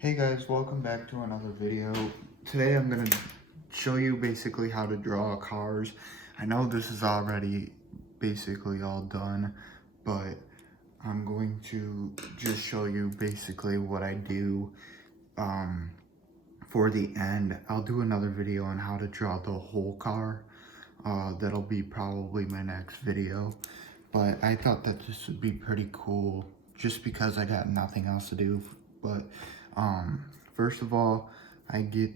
Hey guys, welcome back to another video. Today I'm going to show you basically how to draw cars. I know this is already basically all done, but I'm going to just show you basically what I do for the end. I'll do another video on how to draw the whole car. That'll be probably my next video, but I thought that this would be pretty cool just because I got nothing else to do. But first of all, I get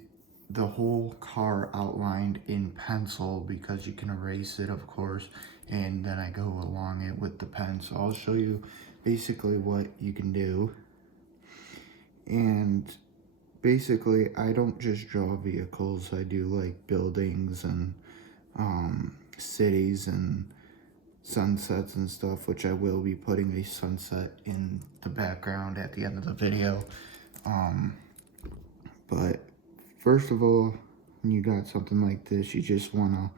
the whole car outlined in pencil because you can erase it, of course, and then I go along it with the pen. So I'll show you basically what you can do. And basically, I don't just draw vehicles. I do like buildings and cities and sunsets and stuff, which I will be putting a sunset in the background at the end of the video. But first of all, when you got something like this, you just want to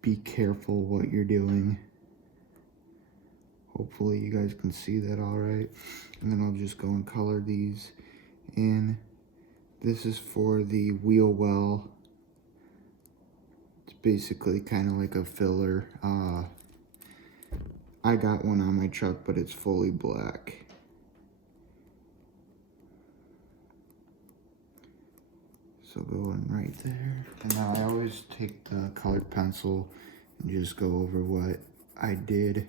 be careful what you're doing. Hopefully you guys can see that all right. And then I'll just go and color these in. This is for the wheel well. It's basically kind of like a filler. I got one on my truck, but it's fully black. So going right there. And now I always take the colored pencil and just go over what I did.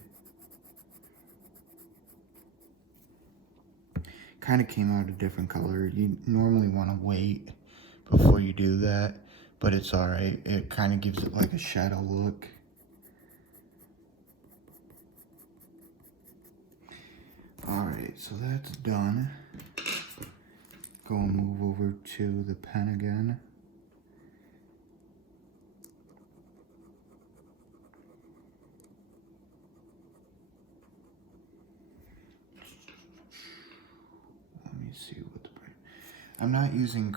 Kind of came out a different color. You normally want to wait before you do that, but it's alright. It kind of gives it like a shadow look. Alright, so that's done. Go and move over to the pen again. Let me see what the brand. I'm not using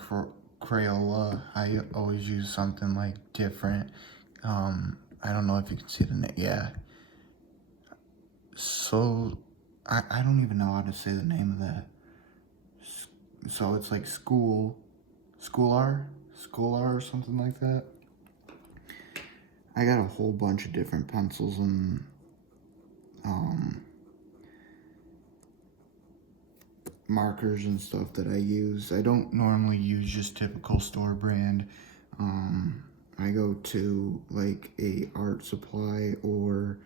Crayola. I always use something like different. I don't know if you can see the name. Yeah. So I don't even know how to say the name of that. So it's like Schoolar or something like that. I got a whole bunch of different pencils and markers and stuff that I use. I don't normally use just typical store brand. I go to like a art supply or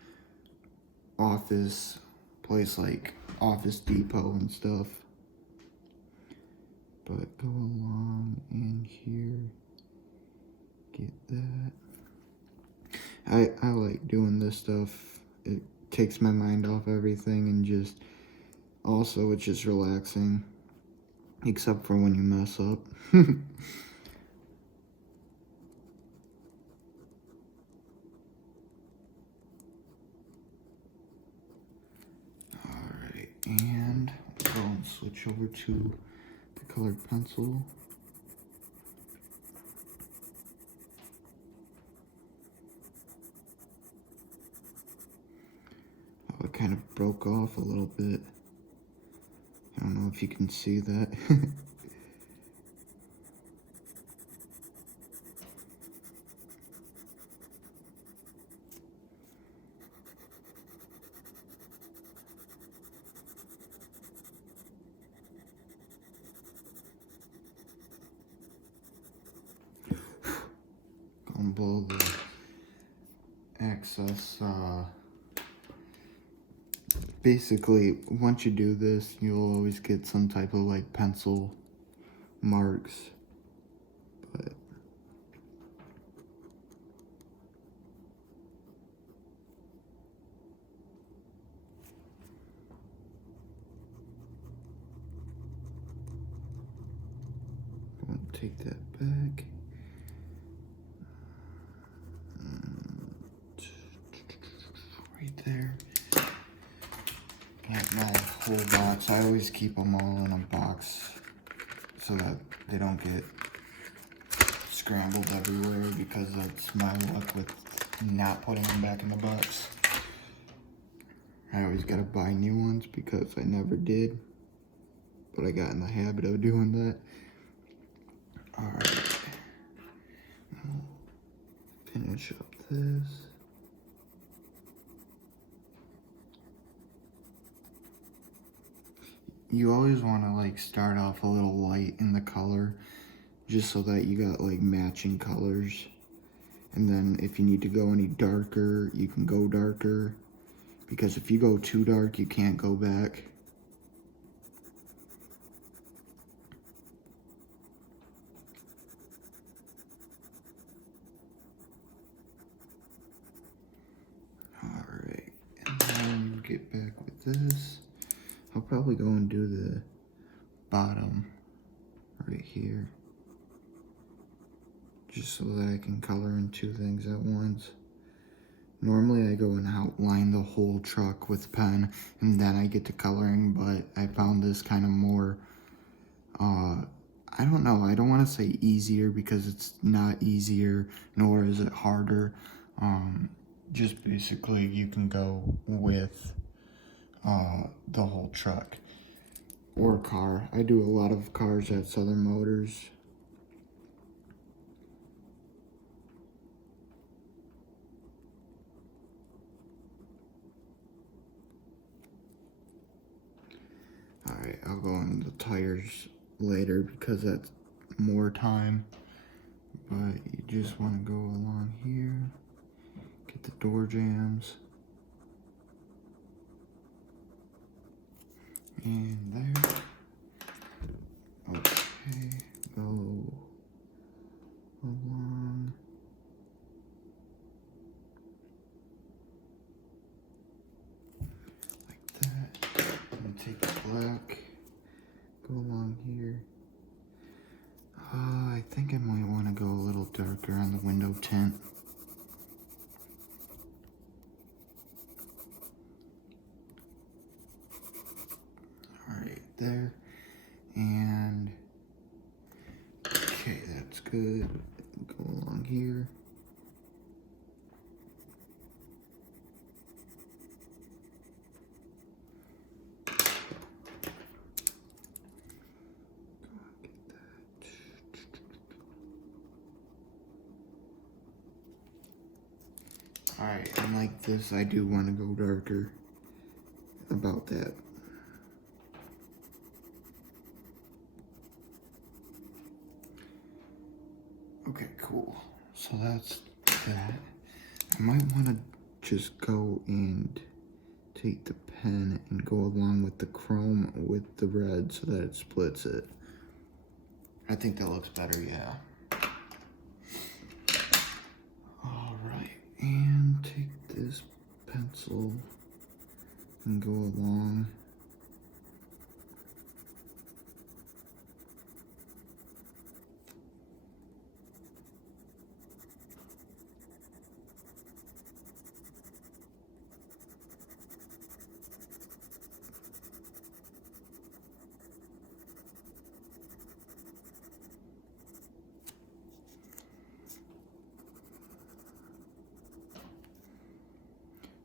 office place like Office Depot and stuff. But go along in here, get that. I like doing this stuff. It takes my mind off everything and just, also it's just relaxing, except for when you mess up. Alright, and I'll go and switch over to the colored pencil. Oh, it kind of broke off a little bit. I don't know if you can see that. Gonna blow the excess. Basically, once you do this, you'll always get some type of like pencil marks. But I'm gonna take that back. Right there. Like my whole box. I always keep them all in a box so that they don't get scrambled everywhere, because that's my luck with not putting them back in the box. I always gotta buy new ones because I never did. but I got in the habit of doing that. Alright. Finish up this. You always want to like start off a little light in the color, just so that you got like matching colors. And then if you need to go any darker, you can go darker. Because if you go too dark, you can't go back. Alright, and then get back with this. I'll probably go and do the bottom right here, just so that I can color in two things at once. Normally I go and outline the whole truck with pen and then I get to coloring, but I found this kind of more, I don't know, I don't want to say easier because it's not easier, nor is it harder. Just basically you can go with the whole truck or car. I do a lot of cars at Southern Motors. Alright, I'll go on the tires later because that's more time. But you just want to go along here, get the door jambs. And there. Okay, go along. Like that. And take the black, go along here. I think I might want to go a little darker on the window tint. Alright, there. And okay, that's good. Go along here. Alright, and like this, I do want to go darker about that. Okay, cool. So that's that. I might want to just go and take the pen and go along with the chrome with the red so that it splits it. I think that looks better, yeah. Alright, and take this pencil and go along.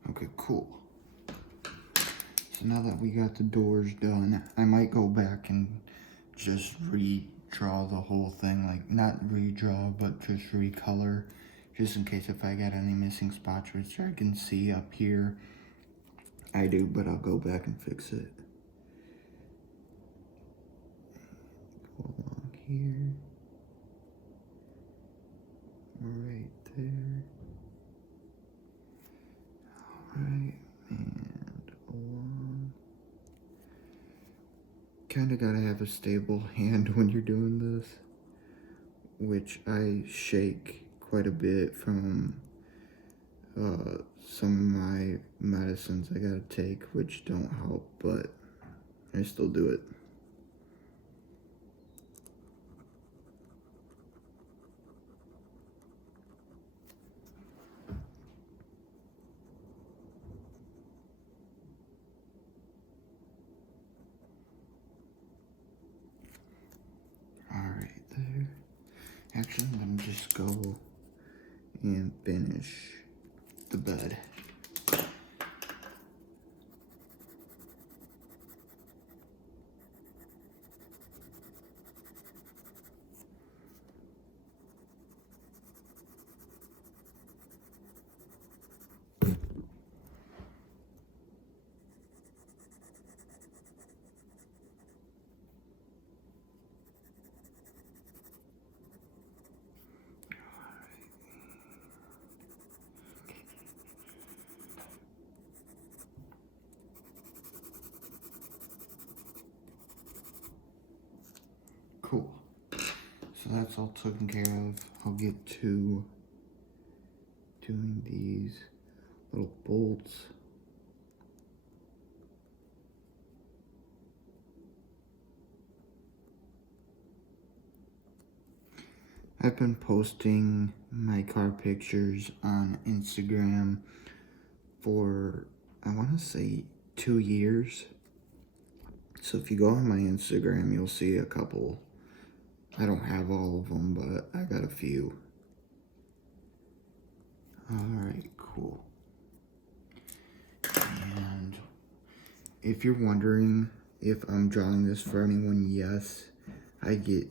Okay, cool. So now that we got the doors done, I might go back and just redraw the whole thing. Like, not redraw, but just recolor. Just in case if I got any missing spots, which I can see up here. I do, but I'll go back and fix it. Go along here. Right there. Alright, and along. Kinda gotta have a stable hand when you're doing this, which I shake quite a bit from some of my medicines I gotta take, which don't help, but I still do it. Alright, there. Actually, I'm gonna just go and finish the bed. cool. So that's all taken care of. I'll get to doing these little bolts. I've been posting my car pictures on Instagram for, I want to say, 2 years. So if you go on my Instagram, you'll see a couple. I don't have all of them, but I got a few. Alright, cool. And if you're wondering if I'm drawing this for anyone, yes. I get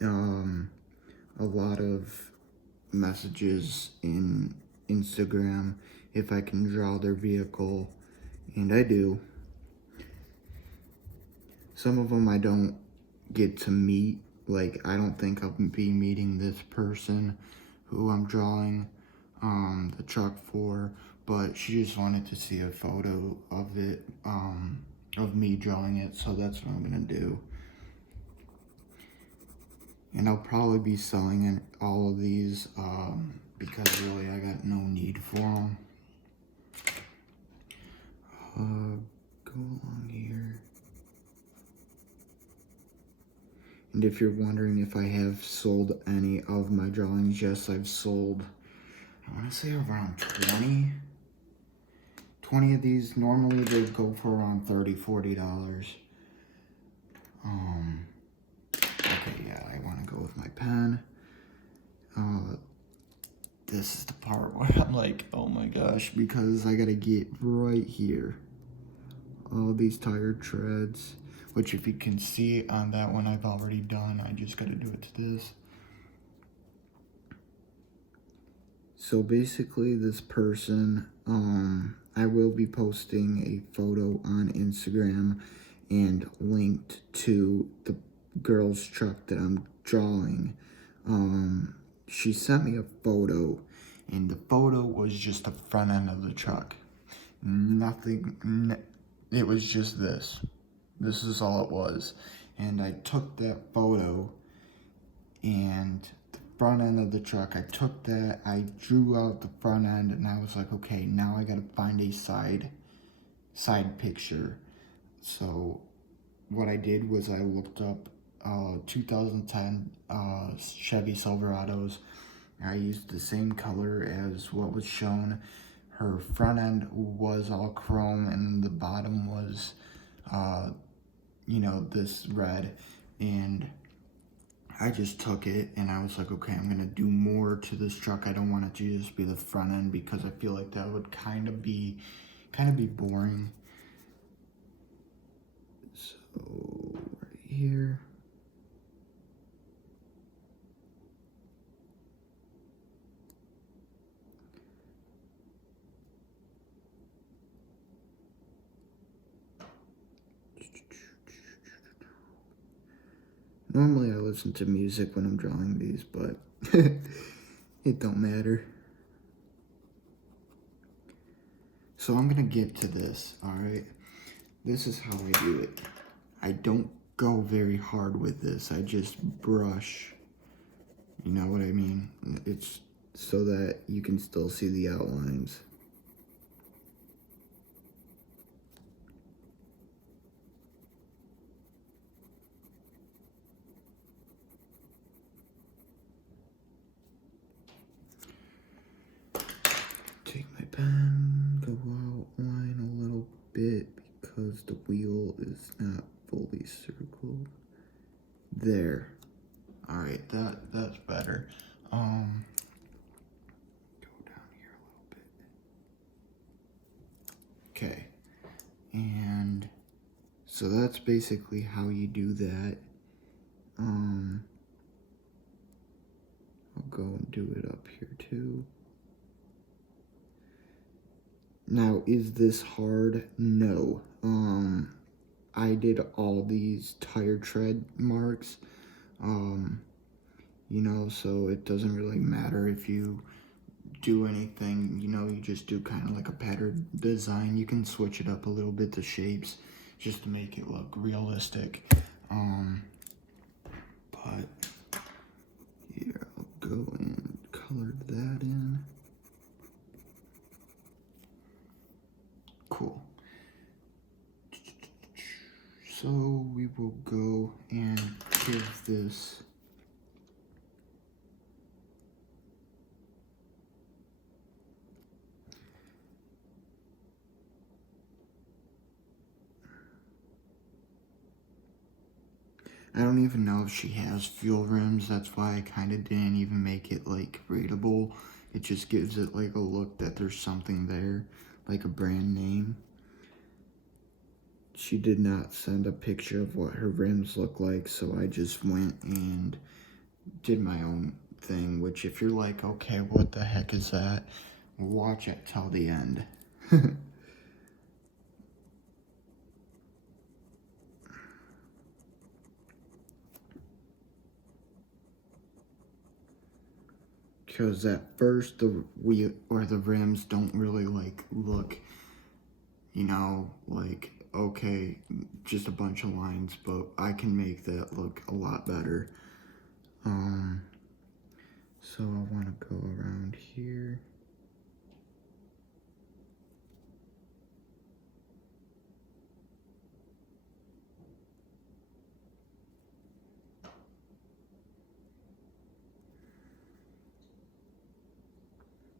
a lot of messages in Instagram if I can draw their vehicle, and I do. Some of them I don't get to meet, like I don't think I'll be meeting this person who I'm drawing the truck for, but she just wanted to see a photo of it, of me drawing it, so that's what I'm gonna do. And I'll probably be selling all of these because really I got no need for them. Go along here. And if you're wondering if I have sold any of my drawings, yes, I've sold, I want to say around 20 of these. Normally they go for around $30–40. Okay, yeah, I want to go with my pen. This is the part where I'm like, oh my gosh, because I gotta get right here all these tire treads, which if you can see on that one I've already done. I just gotta do it to this. So basically this person, I will be posting a photo on Instagram and linked to the girl's truck that I'm drawing. She sent me a photo, and the photo was just the front end of the truck. Nothing, it was just this. This is all it was. And I took that photo, and the front end of the truck, I took that, I drew out the front end, and I was like, okay, now I gotta find a side picture. So what I did was I looked up 2010 Chevy Silverados. I used the same color as what was shown. Her front end was all chrome, and the bottom was, you know, this red. And I just took it, and I was like, okay, I'm gonna do more to this truck. I don't want it to just be the front end because I feel like that would kind of be boring. So right here. Normally I listen to music when I'm drawing these, but it don't matter. So I'm gonna get to this, alright? This is how I do it. I don't go very hard with this. I just brush. You know what I mean? It's so that you can still see the outlines. Take my pen, go outline a little bit because the wheel is not fully circled. There. Alright, that's better. Go down here a little bit. Okay. And so that's basically how you do that. I'll go and do it up here too. Now, is this hard? No. I did all these tire tread marks, you know, so it doesn't really matter if you do anything, you know, you just do kind of like a pattern design. You can switch it up a little bit, the shapes, just to make it look realistic. give this I don't even know if she has fuel rims. That's why I kind of didn't even make it like readable. It just gives it like a look that there's something there, like a brand name. She did not send a picture of what her rims look like, so I just went and did my own thing, which if you're like, okay, what the heck is that? Watch it till the end. Because at first the wheel or the rims don't really like look, you know, like, okay, just a bunch of lines, but I can make that look a lot better. So I want to go around here.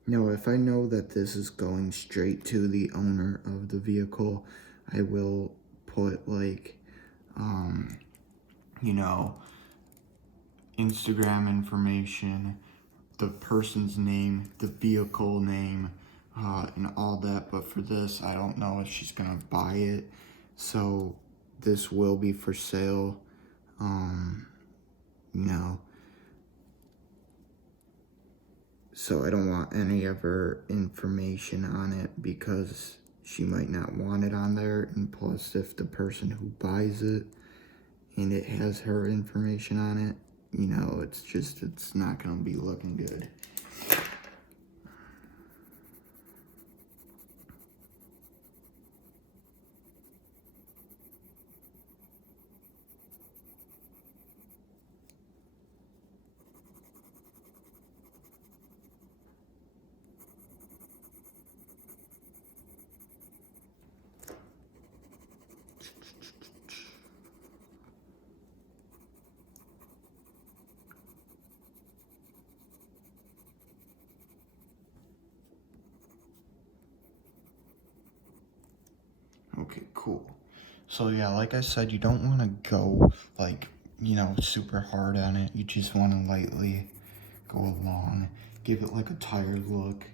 Now, if I know that this is going straight to the owner of the vehicle, I will put like, you know, Instagram information, the person's name, the vehicle name, and all that. But for this, I don't know if she's gonna buy it. So this will be for sale. No. So I don't want any of her information on it because she might not want it on there. And plus, if the person who buys it and it has her information on it, you know, it's not gonna be looking good. Okay, cool. So yeah, like I said, you don't want to go like, you know, super hard on it. You just want to lightly go along, give it like a tired look.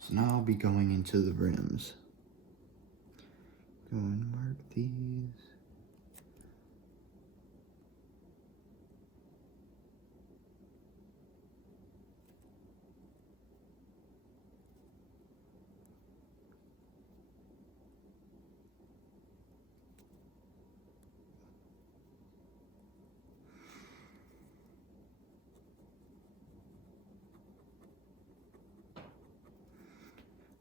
So now I'll be going into the rims. Go and mark these.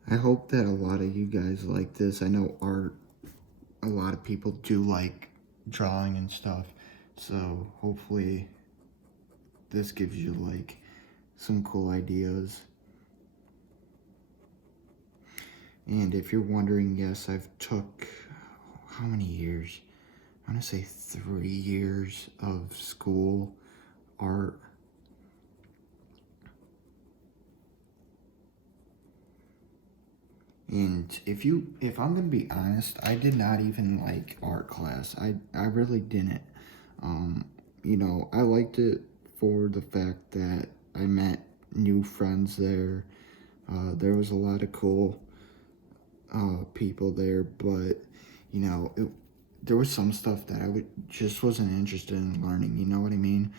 I hope that a lot of you guys like this. I know art, a lot of people do like drawing and stuff. So hopefully this gives you like some cool ideas. And if you're wondering, yes, I've took, how many years? I want to say 3 years of school art. And if I'm gonna be honest, I did not even like art class. I really didn't. You know, I liked it for the fact that I met new friends there. There was a lot of cool people there, but you know, there was some stuff that just wasn't interested in learning. You know what I mean?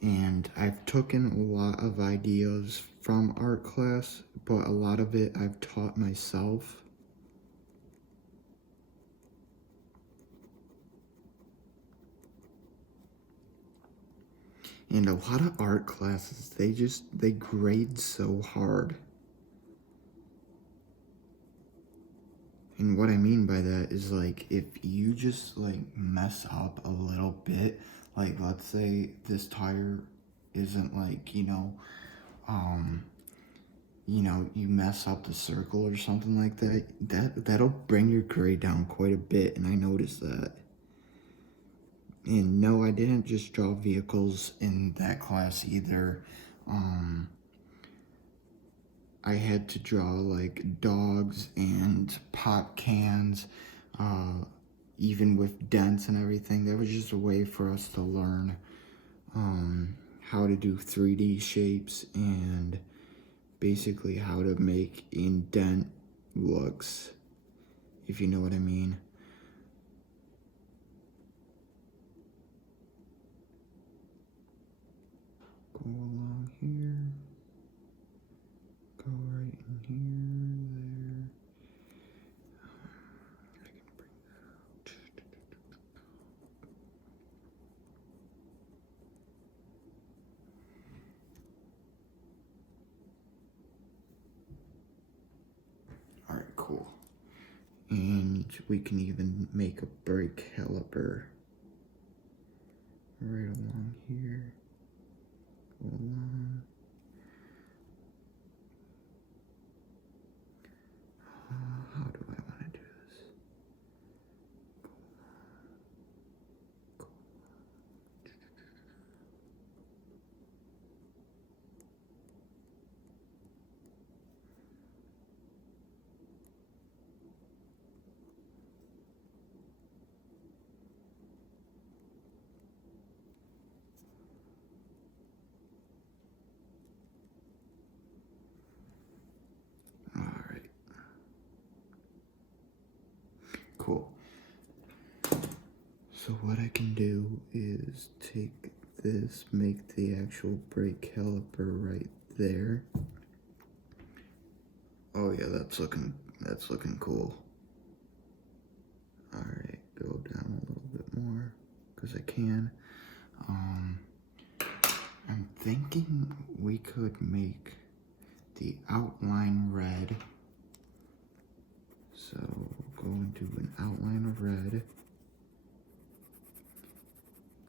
And I've taken a lot of ideas from art class, but a lot of it I've taught myself. And a lot of art classes, they grade so hard. And what I mean by that is like, if you just like mess up a little bit, like let's say this tire isn't like, you know, you know, you mess up the circle or something like that, that'll bring your grade down quite a bit, and I noticed that. And no, I didn't just draw vehicles in that class either. I had to draw like dogs and pop cans, even with dents and everything. That was just a way for us to learn how to do 3D shapes and basically how to make indent looks, if you know what I mean. Go along here, go right in here, there. I can bring that out. Alright, cool. And we can even make a brake caliper right along here. Go along. How do I want to do this? Go along. Alright. Cool. So what I can do is take this, make the actual brake caliper right there. Oh yeah, that's looking cool. Alright, go down a little bit more, because I can. I'm thinking we could make the outline red. So we'll go into an outline of red.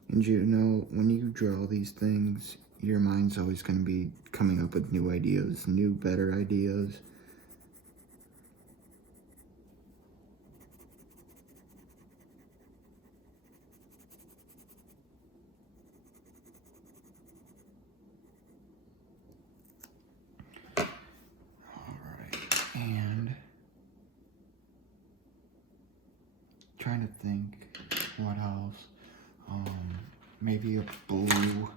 And you know, when you draw these things, your mind's always going to be coming up with new ideas, new, better ideas. And trying to think what else. Maybe a blue.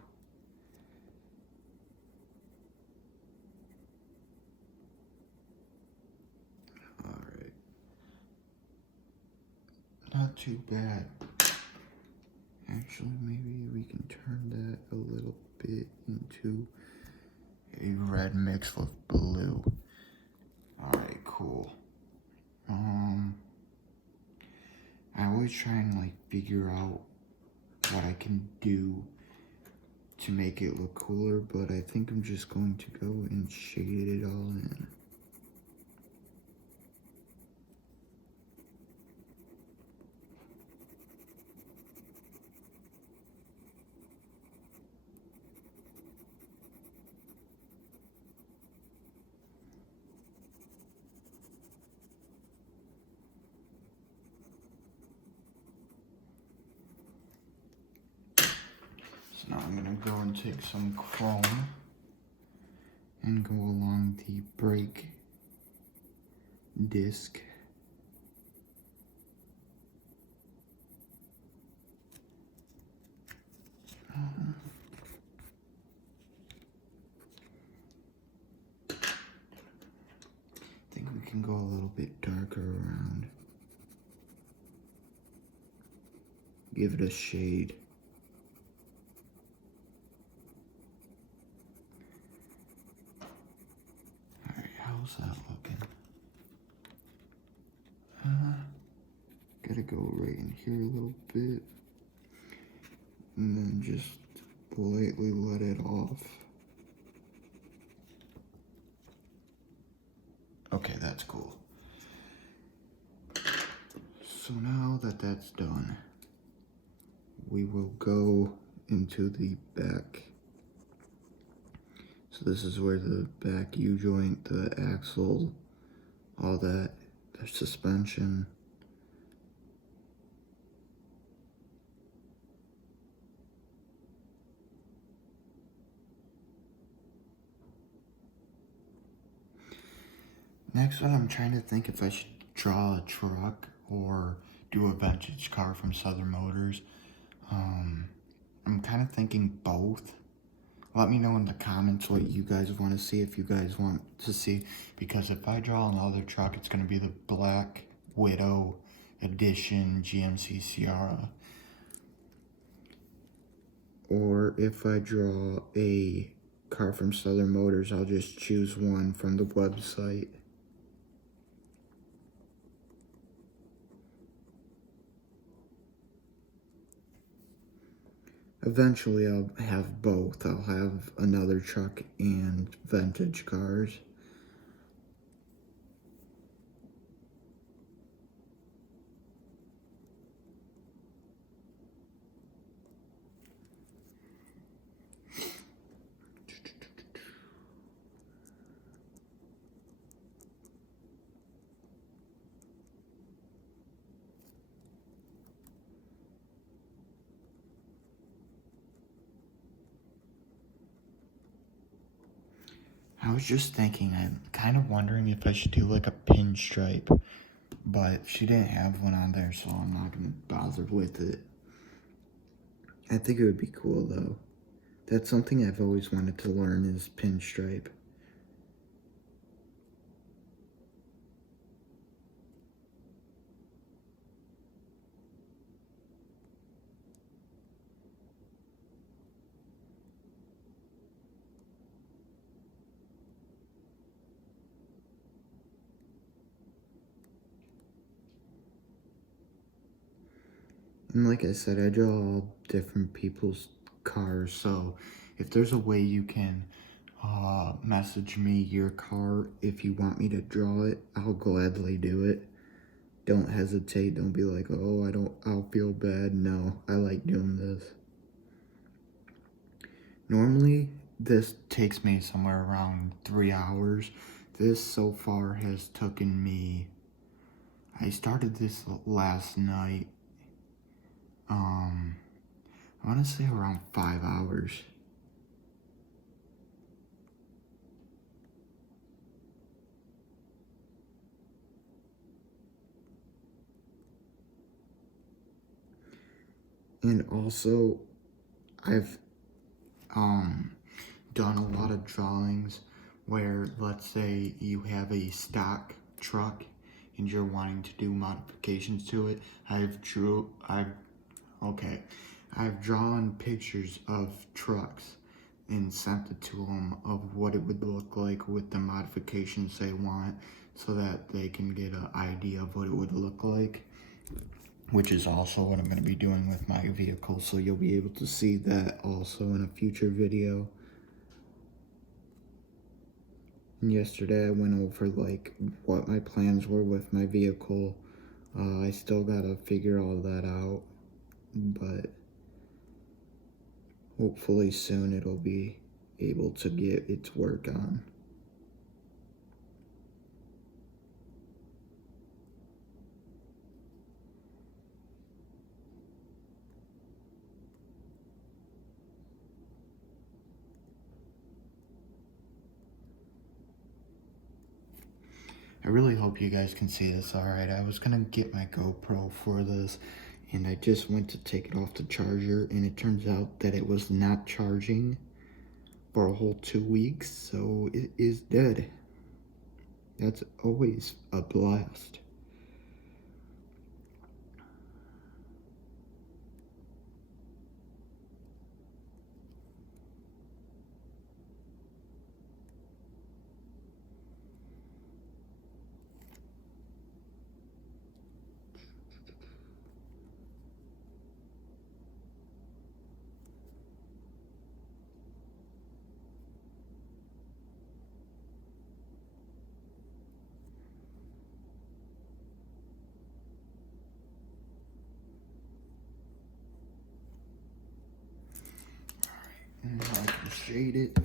Alright. Not too bad. Actually, maybe we can turn that a little bit into a red mixed with blue. Alright, cool. I always try and like figure out what I can do to make it look cooler, but I think I'm just going to go and shade it all in. So now I'm gonna go and take some chrome and go along the brake disc. I think we can go a little bit darker around. Give it a shade. Alright, how's that looking? Gotta go right in here a little bit. And then just politely let it off. Okay, that's cool. So now that that's done, we will go into the back So this is where the back U-joint, the axle, all that, the suspension. Next one, I'm trying to think if I should draw a truck or do a vintage car from Southern Motors. I'm kind of thinking both. Let me know in the comments what you guys want to see, if you guys want to see, because if I draw another truck, it's going to be the Black Widow Edition GMC Sierra. Or if I draw a car from Southern Motors, I'll just choose one from the website. Eventually, I'll have both. I'll have another truck and vintage cars. I was just thinking, I'm kind of wondering if I should do like a pinstripe, but she didn't have one on there, so I'm not going to bother with it. I think it would be cool though. That's something I've always wanted to learn, is pinstripe. And like I said, I draw all different people's cars, so if there's a way you can message me your car if you want me to draw it, I'll gladly do it. Don't hesitate. Don't be like, oh, I'll feel bad. No, I like doing this. Normally, this takes me somewhere around 3 hours. This so far has taken me, I started this last night. I want to say around 5 hours. And also, I've done a lot of drawings where, let's say you have a stock truck and you're wanting to do modifications to it. I've drawn pictures of trucks and sent it to them of what it would look like with the modifications they want, so that they can get an idea of what it would look like, which is also what I'm going to be doing with my vehicle, so you'll be able to see that also in a future video. And yesterday I went over like what my plans were with my vehicle. I still gotta figure all that out, but hopefully soon it'll be able to get its work on. I really hope you guys can see this alright. I was gonna get my GoPro for this, and I just went to take it off the charger, and it turns out that it was not charging for a whole 2 weeks, so it is dead. That's always a blast. Now I can shade it.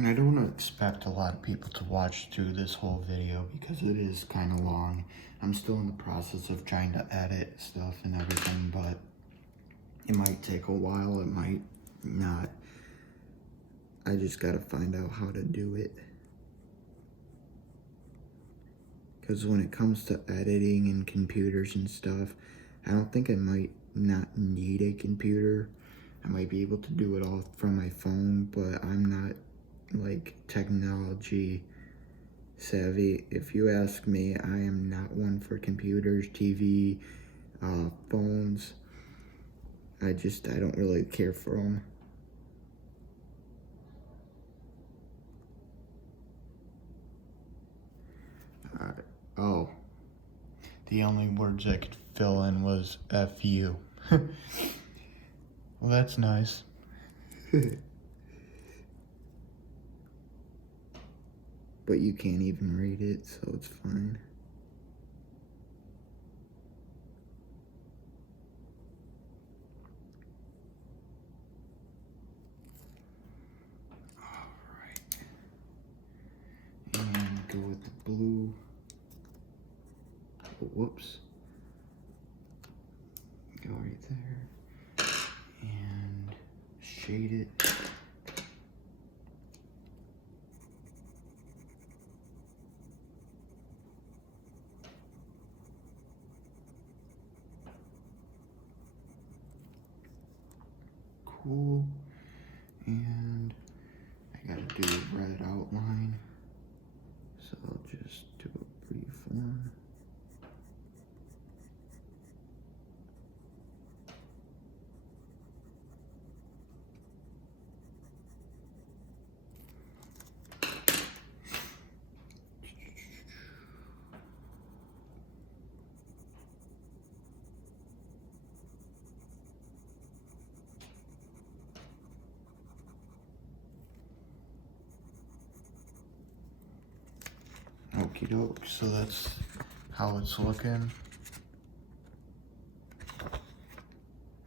And I don't expect a lot of people to watch through this whole video because it is kind of long. I'm still in the process of trying to edit stuff and everything, but it might take a while, it might not. I just gotta find out how to do it. Because when it comes to editing and computers and stuff, I don't think I might not need a computer. I might be able to do it all from my phone, but I'm not like technology savvy. If you ask me, I am not one for computers, TV, phones. I don't really care for them. Alright. Oh. The only words I could fill in was F you. Well, that's nice. But you can't even read it, so it's fine. Alright. And go with the blue. Oh, whoops. Go right there. And shade it. Cool. And I gotta do a red outline, so I'll just do a brief one. Okie doke, so that's how it's looking.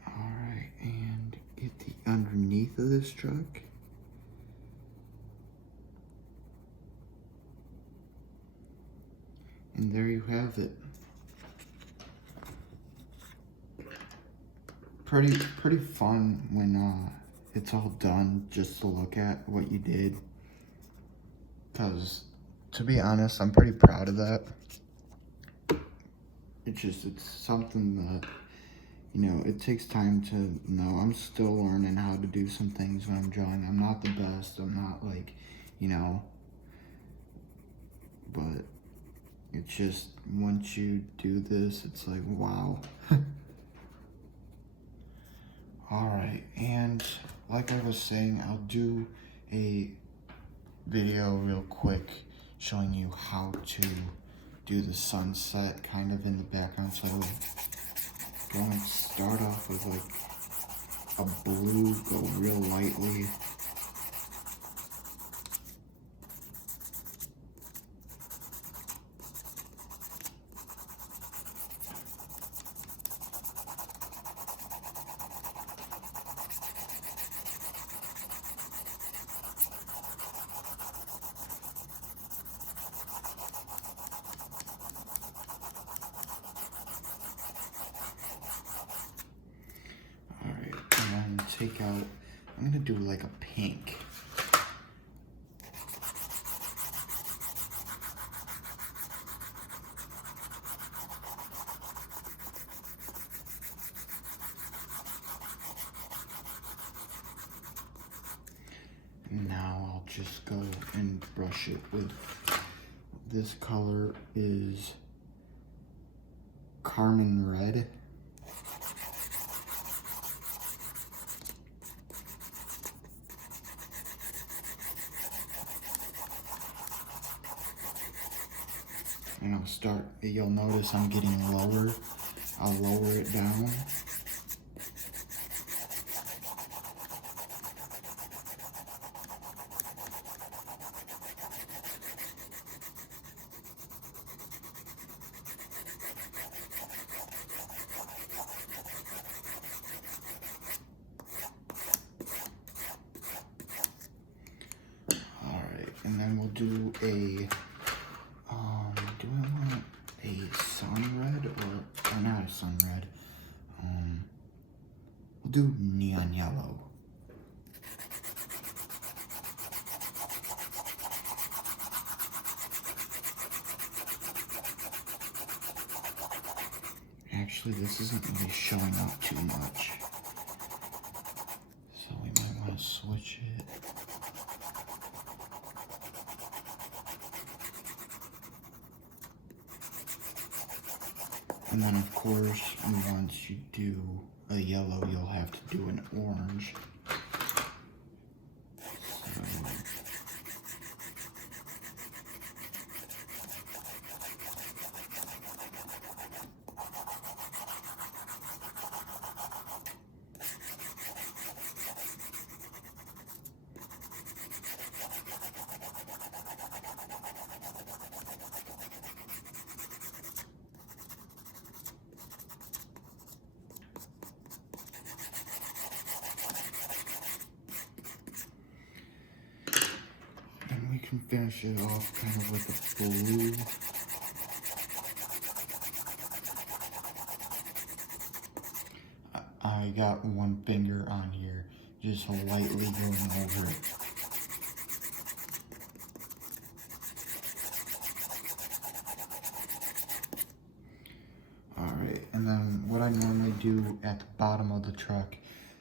Alright, and get the underneath of this truck. And there you have it. Pretty fun when it's all done, just to look at what you did. Because to be honest, I'm pretty proud of that. It's something that, you know, it takes time to know. I'm still learning how to do some things when I'm drawing. I'm not the best. I'm not like, you know, but it's just, once you do this, it's like, wow. Alright, and like I was saying, I'll do a video real quick showing you how to do the sunset kind of in the background. So go and start off with like a blue, go real lightly. Take out, I'm gonna do like a pink. Now I'll just go and brush it with, this color is Carmen Red. And I'll start, you'll notice I'm getting lower. I'll lower it down. And then we'll do a, do I want a sun red or not a sun red? We'll do neon yellow. Actually, this isn't really showing up too much, so we might want to switch it. And then of course, once you do a yellow, you'll have to do an orange. And we can finish it off kind of with a blue. I got one finger on here, just lightly going over it. Alright, and then what I normally do at the bottom of the truck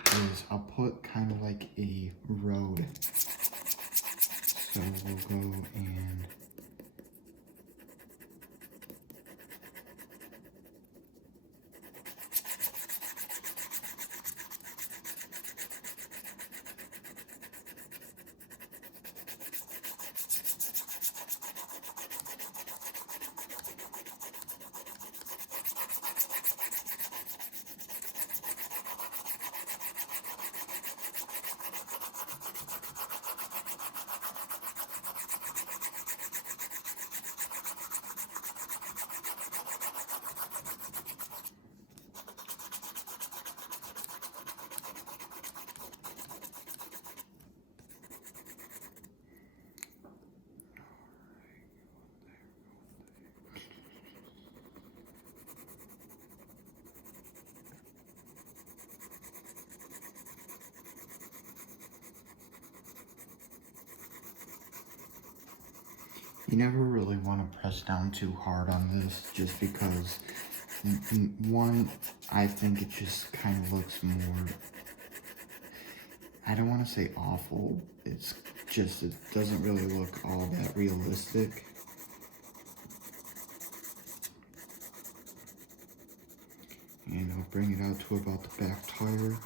is I'll put kind of like a road. So we'll go and you never really want to press down too hard on this, just because, one, I think it just kind of looks more, I don't want to say awful, it's just, it doesn't really look all that realistic. And I'll bring it out to about the back tire,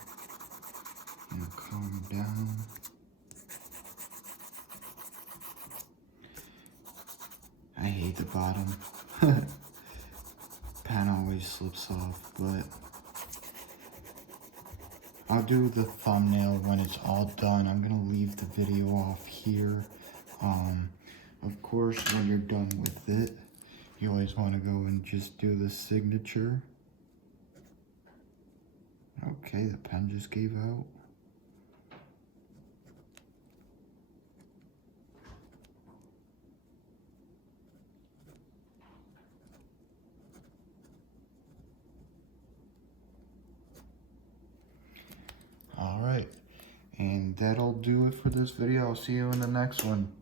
and I'll calm down. I hate the bottom. Pen always slips off, but I'll do the thumbnail when it's all done. I'm gonna leave the video off here. Of course, when you're done with it, you always want to go and just do the signature. Okay, the pen just gave out. Alright, and that'll do it for this video. I'll see you in the next one.